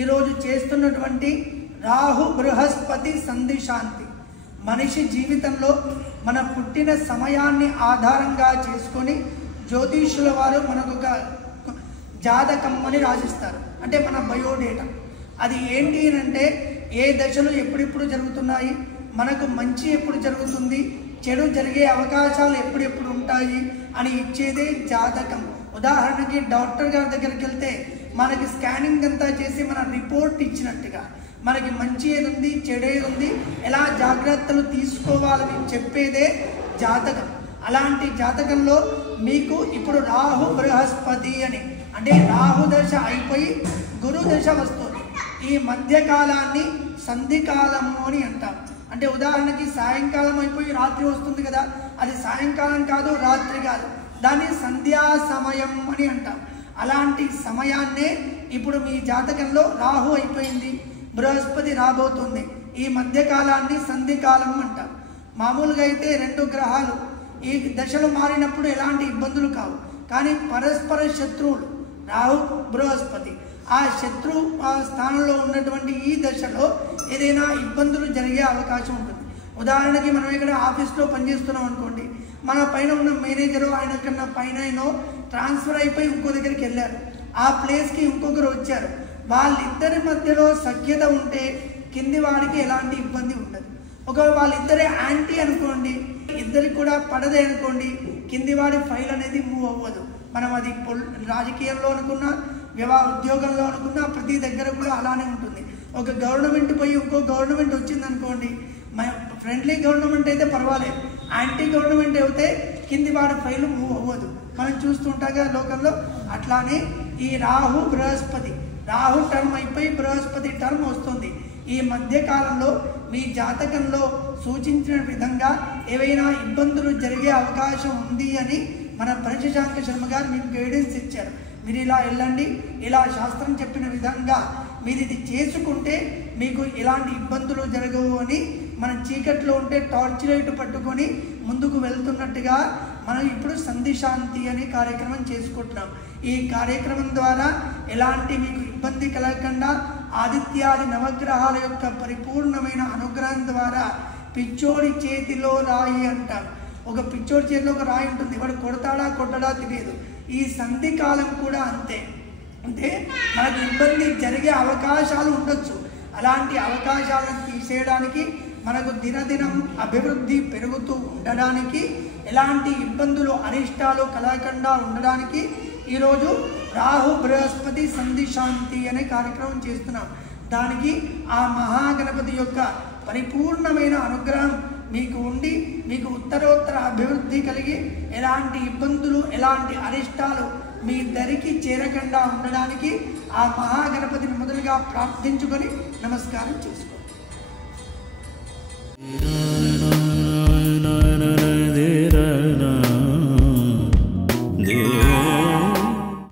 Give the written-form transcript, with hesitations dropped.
ఈరోజు చేస్తున్నటువంటి రాహు బృహస్పతి సంధి శాంతి మనిషి జీవితంలో మన పుట్టిన సమయాన్ని ఆధారంగా చేసుకొని జ్యోతిష్యుల వారు మనకు ఒక జాతకం అని రాసిస్తారు. అంటే మన బయోడేటా. అది ఏంటి అంటే ఏ దశలు ఎప్పుడెప్పుడు జరుగుతున్నాయి, మనకు మంచి ఎప్పుడు జరుగుతుంది, చెడు జరిగే అవకాశాలు ఎప్పుడెప్పుడు ఉంటాయి అని ఇచ్చేదే జాతకం. ఉదాహరణకి డాక్టర్ గారి దగ్గరికి వెళ్తే మనకి స్కానింగ్ అంతా చేసి మన రిపోర్ట్ ఇచ్చినట్టుగా మనకి మంచి ఏది ఉంది, చెడు ఏది ఉంది, ఎలా జాగ్రత్తలు తీసుకోవాలని చెప్పేదే జాతకం. అలాంటి జాతకంలో మీకు ఇప్పుడు రాహు బృహస్పతి అని అంటే రాహు దశ అయిపోయి గురు దశ వస్తుంది. ఈ మధ్యకాలాన్ని సంధికాలము అని అంటాం. అంటే ఉదాహరణకి సాయంకాలం అయిపోయి రాత్రి వస్తుంది కదా, అది సాయంకాలం కాదు, రాత్రి కాదు, దాన్ని సంధ్యా సమయం అని అంటాం. అలాంటి సమయాన్నే ఇప్పుడు మీ జాతకంలో రాహు అయిపోయింది, బృహస్పతి రాబోతుంది. ఈ మధ్యకాలాన్ని సంధికాలం అంటాం. మామూలుగా అయితే రెండు గ్రహాలు ఈ దశలు మారినప్పుడు ఎలాంటి ఇబ్బందులు కావు. కానీ పరస్పర శత్రువులు రాహు బృహస్పతి ఆ శత్రు స్థానంలో ఉన్నటువంటి ఈ దశలో ఏదైనా ఇబ్బందులు జరిగే అవకాశం ఉంటుంది. ఉదాహరణకి మనం ఇక్కడ ఆఫీస్లో పనిచేస్తున్నాం అనుకోండి, మన పైన ఉన్న మేనేజరు ఆయన కన్నా పైన ట్రాన్స్ఫర్ అయిపోయి ఇంకో దగ్గరికి వెళ్ళారు, ఆ ప్లేస్కి ఇంకొకరు వచ్చారు. వాళ్ళిద్దరి మధ్యలో సఖ్యత ఉంటే కింది వాడికి ఎలాంటి ఇబ్బంది ఉండదు. ఒకవేళ వాళ్ళిద్దరే యాంటీ అనుకోండి, ఇద్దరికి కూడా పడదే అనుకోండి, కింది వాడి ఫైల్ అనేది మూవ్ అవ్వదు. మనం అది రాజకీయంలో అనుకున్నా, ఉద్యోగంలో అనుకున్నా, ప్రతి దగ్గర కూడా అలానే ఉంటుంది. ఒక గవర్నమెంట్ పోయి ఇంకో గవర్నమెంట్ వచ్చింది అనుకోండి, ఫ్రెండ్లీ గవర్నమెంట్ అయితే పర్వాలేదు, యాంటీ గవర్నమెంట్ అయితే కింది వాడి ఫైల్ మూవ్ అవ్వదు. మనం చూస్తుంటాం కదా లోకంలో. అట్లానే ఈ రాహు బృహస్పతి, రాహు టర్మ్ అయిపోయి బృహస్పతి టర్మ్ వస్తుంది. ఈ మధ్యకాలంలో మీ జాతకంలో సూచించిన విధంగా ఏవైనా ఇబ్బందులు జరిగే అవకాశం ఉంది అని మన పంచశాంక శర్మ గారు మీకు గైడెన్స్ ఇచ్చారు. మీరు ఇలా వెళ్ళండి, ఇలా శాస్త్రం చెప్పిన విధంగా మీరు ఇది చేసుకుంటే మీకు ఎలాంటి ఇబ్బందులు జరగవు అని మన చీకట్లో ఉంటే టార్చ్ లైట్ పట్టుకొని ముందుకు వెళ్తున్నట్టుగా మనం ఇప్పుడు సంధి శాంతి అనే కార్యక్రమం చేసుకుంటున్నాం. ఈ కార్యక్రమం ద్వారా ఎలాంటి మీకు ఇబ్బంది కలగకుండా ఆదిత్యాది నవగ్రహాల యొక్క పరిపూర్ణమైన అనుగ్రహం ద్వారా పిచ్చోడి చేతిలో రాయి అంటారు. ఒక పిచ్చోడి చేతిలో ఒక రాయి ఉంటుంది, వాడు కొడతాడా కొట్టడా తెలియదు. ఈ సంధి కాలం కూడా అంతే. అంటే మనకు ఇబ్బంది జరిగే అవకాశాలు ఉండొచ్చు. అలాంటి అవకాశాలను తీసేయడానికి, మనకు దినదినం అభివృద్ధి పెరుగుతూ ఉండడానికి, ఎలాంటి ఇబ్బందులు అరిష్టాలు కలగకుండా ఉండడానికి ఈరోజు రాహు బృహస్పతి సంధి శాంతి అనే కార్యక్రమం చేస్తున్నాం. దానికి ఆ మహాగణపతి యొక్క పరిపూర్ణమైన అనుగ్రహం మీకు ఉండి మీకు ఉత్తరోత్తర అభివృద్ధి కలిగి ఎలాంటి ఇబ్బందులు ఎలాంటి అరిష్టాలు మీ దరికి చేరకుండా ఉండడానికి ఆ మహాగణపతిని మొదలుగా ప్రార్థించుకొని నమస్కారం చేసుకోండి.